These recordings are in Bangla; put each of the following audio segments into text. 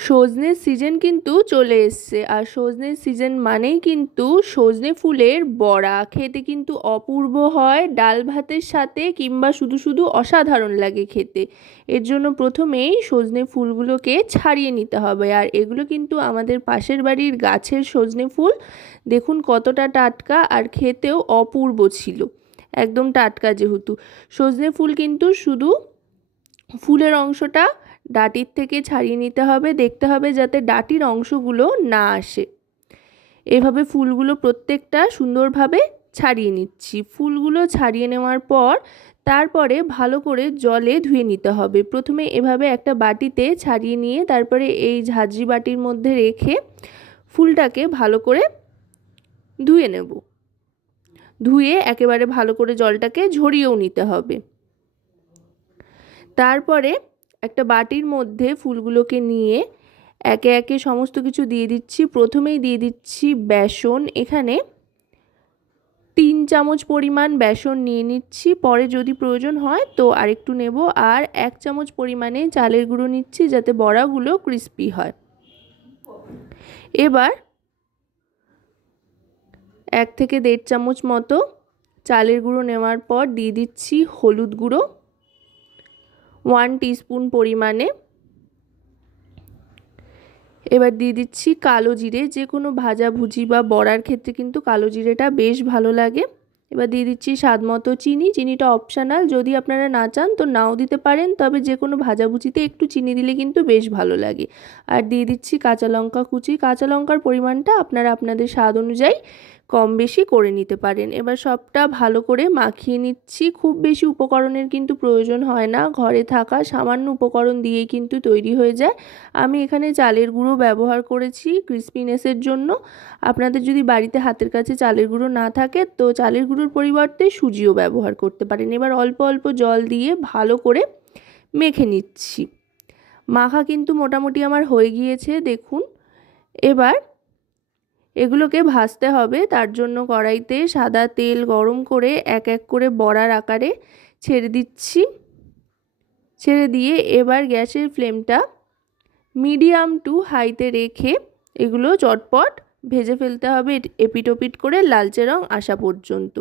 সজনের সিজন কিন্তু চলে এসছে। আর সজনের সিজন মানেই কিন্তু সজনে ফুলের বড়া। খেতে কিন্তু অপূর্ব হয়, ডাল ভাতের সাথে কিংবা শুধু শুধু অসাধারণ লাগে খেতে। এর জন্য প্রথমেই সজনে ফুলগুলোকে ছাড়িয়ে নিতে হবে। আর এগুলো কিন্তু আমাদের পাশের বাড়ির গাছের সজনে ফুল। দেখুন কতটা টাটকা আর খেতেও অপূর্ব ছিল। একদম টাটকা যেহেতু। সজনে ফুল কিন্তু শুধু ফুলের অংশটা ডাটির থেকে ছাড়িয়ে নিতে হবে, দেখতে হবে যাতে ডাটির অংশগুলো না আসে। এভাবে ফুলগুলো প্রত্যেকটা সুন্দরভাবে ছাড়িয়ে নিচ্ছি। ফুলগুলো ছাড়িয়ে নেওয়ার পর তারপরে ভালো করে জলে ধুয়ে নিতে হবে। প্রথমে এভাবে একটা বাটিতে ছাড়িয়ে নিয়ে তারপরে এই ঝাঁঝরি বাটির মধ্যে রেখে ফুলটাকে ভালো করে ধুয়ে নেব। ধুয়ে একেবারে ভালো করে জলটাকে ঝরিয়েও নিতে হবে। তারপরে একটা বাটির মধ্যে ফুলগুলোকে নিয়ে একে একে সমস্ত কিছু দিয়ে দিচ্ছি। প্রথমেই দিয়ে দিচ্ছি বেসন। এখানে তিন চামচ পরিমাণ বেসন নিয়ে নিচ্ছি। পরে যদি প্রয়োজন হয় তো আরেকটু নেব। আর এক চামচ পরিমাণে চালের গুঁড়ো নিচ্ছি যাতে বড়াগুলো ক্রিস্পি হয়। এবার এক থেকে দেড় চামচ মতো চালের গুঁড়ো নেওয়ার পর দিয়ে দিচ্ছি হলুদ গুঁড়ো। ওয়ান টিস্পুন পরিমাণে। এবার দিয়ে দিচ্ছি কালো জিরে, যে কোনো ভাজা ভুজি বা বড়ার ক্ষেত্রে কিন্তু কালো জিরেটা বেশ ভালো লাগে। এবার দিয়ে দিচ্ছি স্বাদ মতো চিনি, চিনিটা অপশানাল যদি আপনারা না চান তো নাও দিতে পারেন, তবে যে কোনো ভাজাভুজিতে একটু চিনি দিলে কিন্তু বেশ ভালো লাগে। আর দিয়ে দিচ্ছি কাঁচা লঙ্কা কুচি। কাঁচা লঙ্কার পরিমাণটা আপনারা আপনাদের স্বাদ অনুযায়ী কম বেশি করে নিতে পারেন। এবার সবটা ভালো করে মাখিয়ে নিচ্ছি। খুব বেশি উপকরণের কিন্তু প্রয়োজন হয় না। ঘরে থাকা সামান্য উপকরণ দিয়েই কিন্তু তৈরি হয়ে যায়। আমি এখানে চালের গুঁড়ো ব্যবহার করেছি ক্রিসপিনেসের জন্য। আপনাদের যদি বাড়িতে হাতের কাছে চালের গুঁড়ো না থাকে, তো চালের গুঁড়োর পরিবর্তে সুজিও ব্যবহার করতে পারেন। এবার অল্প অল্প জল দিয়ে ভালো করে মেখে নিচ্ছি। মাখা কিন্তু মোটামুটি আমার হয়ে গিয়েছে, দেখুন। এবার এগুলোকে ভাজতে হবে। তার জন্য কড়াইতে সাদা তেল গরম করে এক এক করে বড়ার আকারে ছেড়ে দিচ্ছি। ছেড়ে দিয়ে এবার গ্যাসের ফ্লেমটা মিডিয়াম টু হাইতে রেখে এগুলো চটপট ভেজে ফেলতে হবে এপিটোপিট করে লালচে রং আসা পর্যন্ত।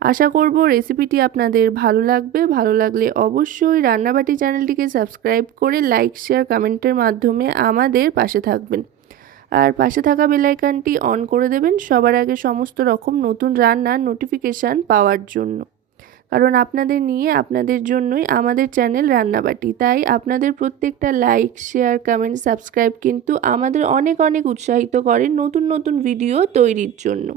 আশা করব রেসিপিটি আপনাদের ভালো লাগবে। ভালো লাগলে অবশ্যই রান্নাবাটি চ্যানেলটিকে সাবস্ক্রাইব করে লাইক, শেয়ার, কমেন্টের মাধ্যমে আমাদের পাশে থাকবেন। আর পাশে থাকা বেলাইকানটি অন করে দেবেন সবার আগে সমস্ত রকম নতুন রান্নার নোটিফিকেশান পাওয়ার জন্য। কারণ আপনাদের নিয়ে, আপনাদের জন্যই আমাদের চ্যানেল রান্নাবাটি। তাই আপনাদের প্রত্যেকটা লাইক শেয়ার কমেন্ট সাবস্ক্রাইব কিন্তু আমাদের অনেক অনেক উৎসাহিত করে নতুন নতুন ভিডিও তৈরির জন্য।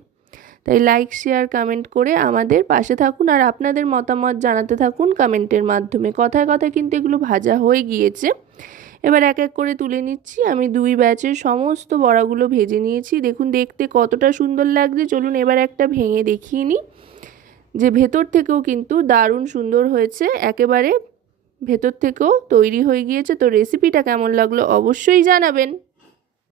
তাই লাইক শেয়ার কমেন্ট করে আমাদের পাশে থাকুন আর আপনাদের মতামত জানাতে থাকুন কমেন্টের মাধ্যমে। কথায় কথায় কিন্তু এগুলো ভাজা হয়ে গিয়েছে। এবার এক এক করে তুলে নিচ্ছি। আমি দুই ব্যাচের সমস্ত বড়াগুলো ভেজে নিয়েছি। দেখুন, দেখতে কতটা সুন্দর লাগছে। চলুন এবার একটা ভেঙে দেখিয়ে নিই। যে ভেতর থেকেও কিন্তু দারুণ সুন্দর হয়েছে। একেবারে ভেতর থেকেও তৈরি হয়ে গিয়েছে। তো রেসিপিটা কেমন লাগল অবশ্যই জানাবেন।